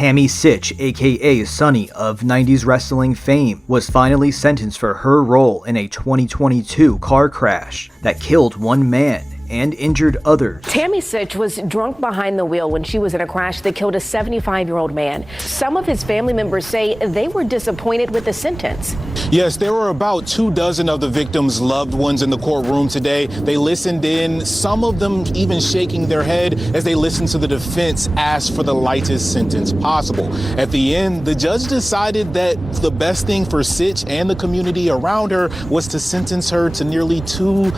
Tammy Sytch, aka Sunny of 90s wrestling fame, was finally sentenced for her role in a 2022 car crash that killed one man and injured others. Tammy Sytch was drunk behind the wheel when she was in a crash that killed a 75-year-old man. Some of his family members say they were disappointed with the sentence. Yes, there were about 24 of the victims' loved ones in the courtroom today. They listened in, some of them even shaking their head as they listened to the defense ask for the lightest sentence possible. At the end, the judge decided that the best thing for Sitch and the community around her was to sentence her to nearly 2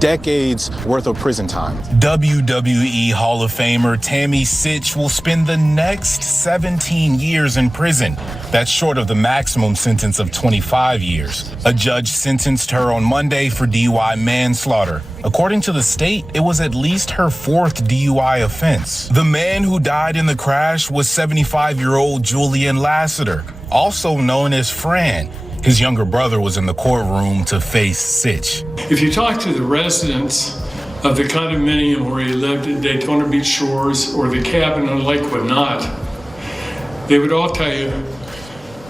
decades worth of prison time. WWE Hall of Famer Tammy Sytch will spend the next 17 years in prison. That's short of the maximum sentence of 25 years. A judge sentenced her on Monday for DUI manslaughter. According to the state, it was at least her 4th DUI offense. The man who died in the crash was 75-year-old Julian Lassiter, also known as Fran. His younger brother was in the courtroom to face Sitch. If you talk to the residents of the condominium where he lived at Daytona Beach Shores or the cabin on Lakewood Knott, they would all tell you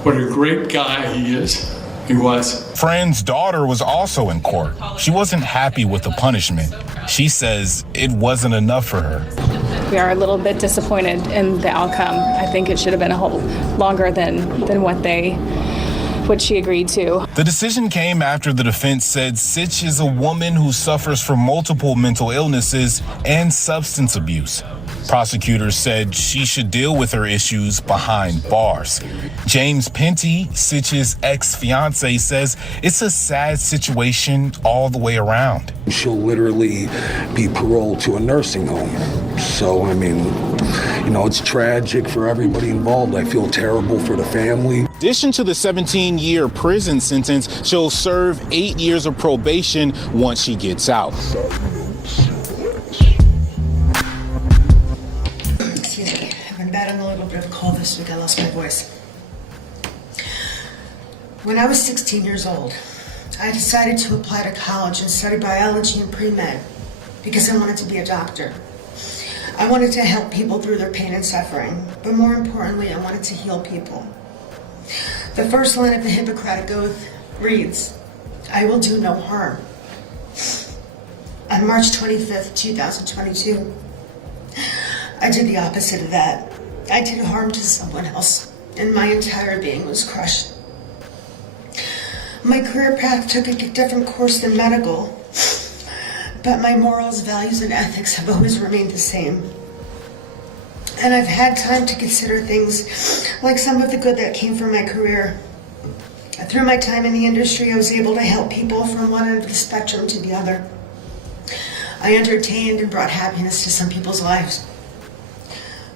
what a great guy he is. He was. Fran's daughter was also in court. She wasn't happy with the punishment. She says it wasn't enough for her. We are a little bit disappointed in the outcome. I think it should have been a whole longer than what she agreed to. The decision came after the defense said Sitch is a woman who suffers from multiple mental illnesses and substance abuse. Prosecutors said she should deal with her issues behind bars. James Penty, Sitch's ex-fiance, says it's a sad situation all the way around. She'll literally be paroled to a nursing home. So, I mean, it's tragic for everybody involved. I feel terrible for the family. In addition to the 17-year prison sentence, she'll serve 8 years of probation once she gets out. Excuse me, I've been battling a little bit of a cold this week. I lost my voice. When I was 16 years old, I decided to apply to college and study biology and pre-med because I wanted to be a doctor. I wanted to help people through their pain and suffering, but more importantly, I wanted to heal people. The first line of the Hippocratic Oath reads, "I will do no harm." On March 25th, 2022, I did the opposite of that. I did harm to someone else, and my entire being was crushed. My career path took a different course than medical, but my morals, values, and ethics have always remained the same. And I've had time to consider things like some of the good that came from my career. Through my time in the industry, I was able to help people from one end of the spectrum to the other. I entertained and brought happiness to some people's lives.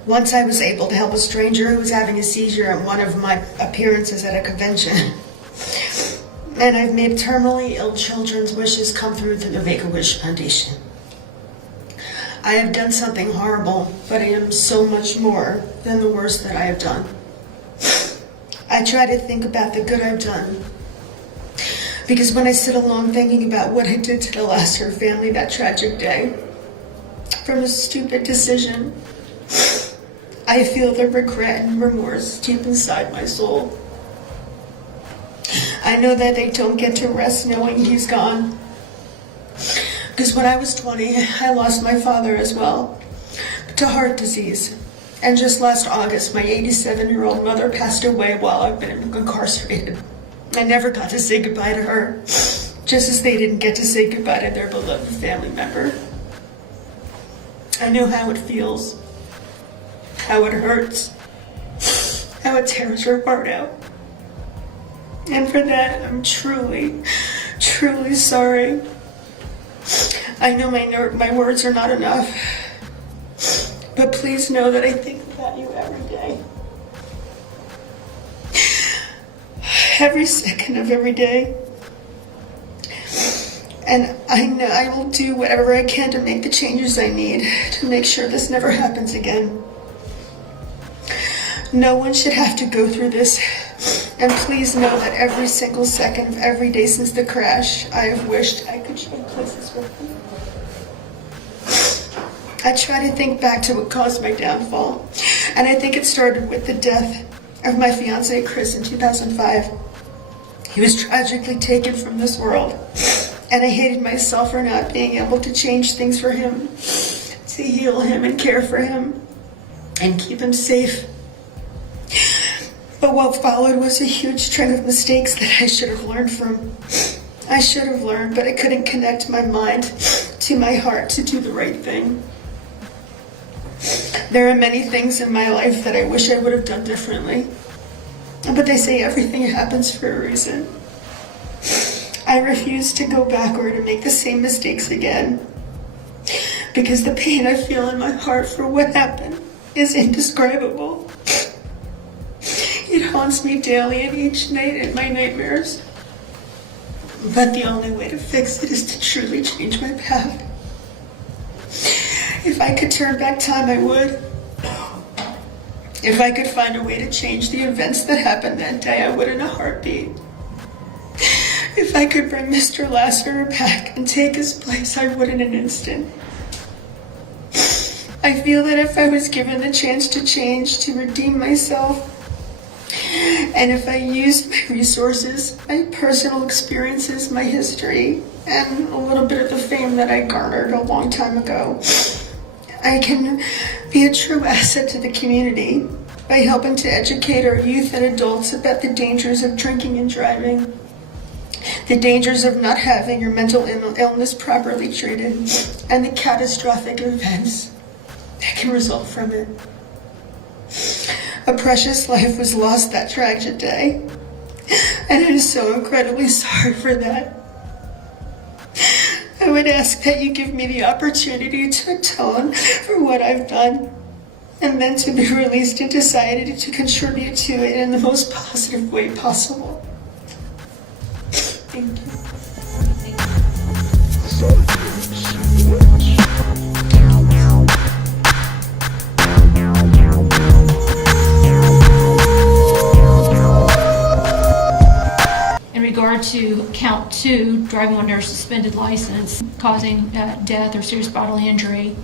Once I was able to help a stranger who was having a seizure at one of my appearances at a convention. And I've made terminally ill children's wishes come through the Make-A-Wish Foundation. I have done something horrible, but I am so much more than the worst that I have done. I try to think about the good I've done, because when I sit alone thinking about what I did to the Lassiter family that tragic day, from a stupid decision, I feel the regret and remorse deep inside my soul. I know that they don't get to rest knowing he's gone. Because when I was 20, I lost my father as well, to heart disease. And just last August, my 87-year-old mother passed away while I've been incarcerated. I never got to say goodbye to her, just as they didn't get to say goodbye to their beloved family member. I know how it feels, how it hurts, how it tears your heart out. And for that, I'm truly, truly sorry. I know my words are not enough, but please know that I think about you every day. Every second of every day. And I know I will do whatever I can to make the changes I need to make sure this never happens again. No one should have to go through this. And please know that every single second of every day since the crash, I have wished I could trade places with you. I try to think back to what caused my downfall, and I think it started with the death of my fiance Chris in 2005. He was tragically taken from this world, and I hated myself for not being able to change things for him, to heal him and care for him, and keep him safe. But what followed was a huge string of mistakes that I should have learned from. I should have learned, but I couldn't connect my mind to my heart to do the right thing. There are many things in my life that I wish I would have done differently. But they say everything happens for a reason. I refuse to go backward and make the same mistakes again. Because the pain I feel in my heart for what happened is indescribable. It haunts me daily and each night in my nightmares. But the only way to fix it is to truly change my path. If I could turn back time, I would. If I could find a way to change the events that happened that day, I would in a heartbeat. If I could bring Mr. Lasseter back and take his place, I would in an instant. I feel that if I was given the chance to change, to redeem myself, and if I used my resources, my personal experiences, my history, and a little bit of the fame that I garnered a long time ago, I can be a true asset to the community by helping to educate our youth and adults about the dangers of drinking and driving, the dangers of not having your mental illness properly treated, and the catastrophic events that can result from it. A precious life was lost that tragic day, and I'm so incredibly sorry for that. I would ask that you give me the opportunity to atone for what I've done, and then to be released into society to contribute to it in the most positive way possible. Thank you. In regard to count 2, driving under a suspended license, causing death or serious bodily injury,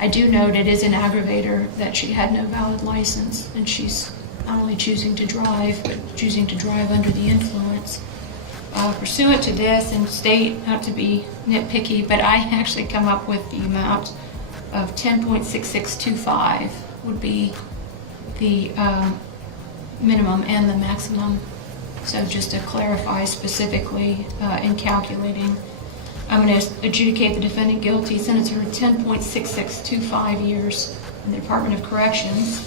I do note it is an aggravator that she had no valid license, and she's not only choosing to drive, but choosing to drive under the influence. Pursuant to this, and state, not to be nitpicky, but I actually come up with the amount of 10.6625 would be the minimum and the maximum. So just to clarify specifically in calculating, I'm going to adjudicate the defendant guilty, sentence her to 10.6625 years in the Department of Corrections.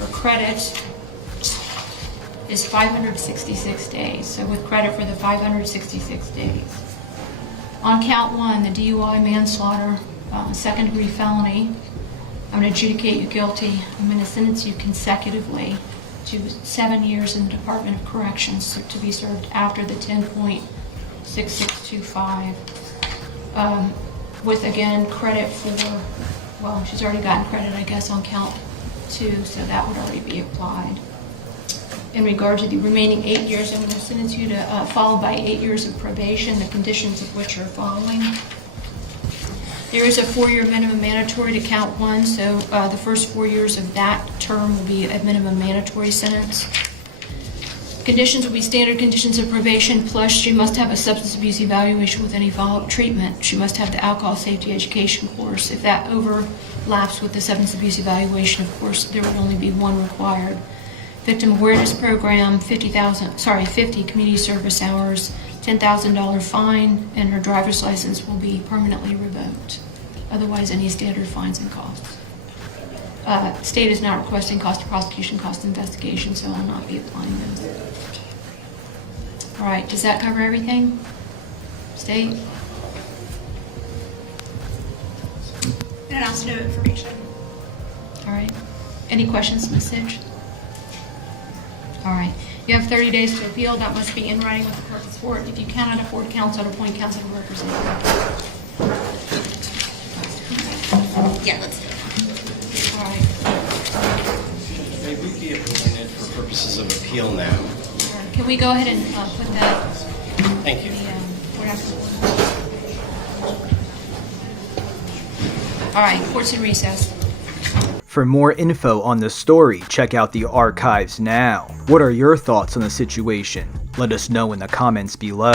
Her credit is 566 days, so with credit for the 566 days. On count 1, the DUI manslaughter, second-degree felony, I'm going to adjudicate you guilty. I'm going to sentence you consecutively to 7 years in the Department of Corrections to be served after the 10.6625, with again credit for, well, she's already gotten credit, I guess, on count 2, so that would already be applied. In regard to the remaining 8 years, I'm going to sentence you to followed by 8 years of probation, the conditions of which are following. There is a 4-year minimum mandatory to count 1, so the first 4 years of that term will be a minimum mandatory sentence. Conditions will be standard conditions of probation, plus she must have a substance abuse evaluation with any follow-up treatment. She must have the alcohol safety education course. If that overlaps with the substance abuse evaluation, of course, there would only be one required. Victim awareness program, 50 community service hours, $10,000 fine, and her driver's license will be permanently revoked. Otherwise, any standard fines and costs. State is not requesting cost of prosecution, cost of investigation, so I'll not be applying those. All right, does that cover everything? State? And also no information. All right. Any questions, Ms. Sitch? All right. You have 30 days to appeal. That must be in writing with the clerk of court. If you cannot afford counsel, appoint counsel to represent you. Yeah, let's do it. All right. May we be appointed for purposes of appeal now? All right. Can we go ahead and put that? Thank you. We're after. All right, court's in recess. For more info on the story, check out the archives now. What are your thoughts on the situation? Let us know in the comments below.